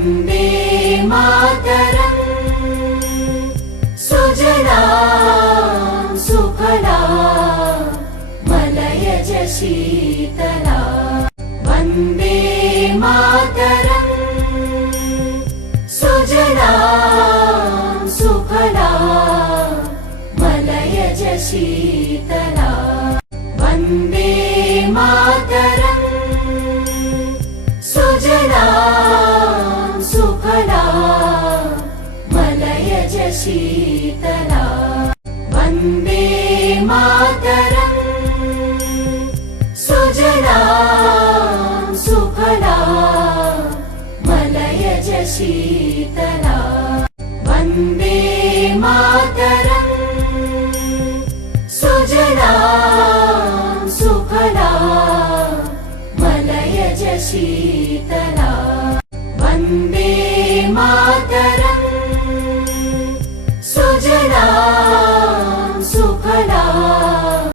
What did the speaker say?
वन्दे मातरम् सुजलां सुफलां मलयज शीतलां वन्दे मातरम् सुजलां सुफलां मलयज शीतलां वन्दे मातरम् सुजलां सुफलां मलयज शीतलां वन्दे मातरम् सुजलां सुफलां मलयज शीतलां वन्दे मातरम् सुजलां सुफलां मलयज शीतलां वन्दे मातरम्।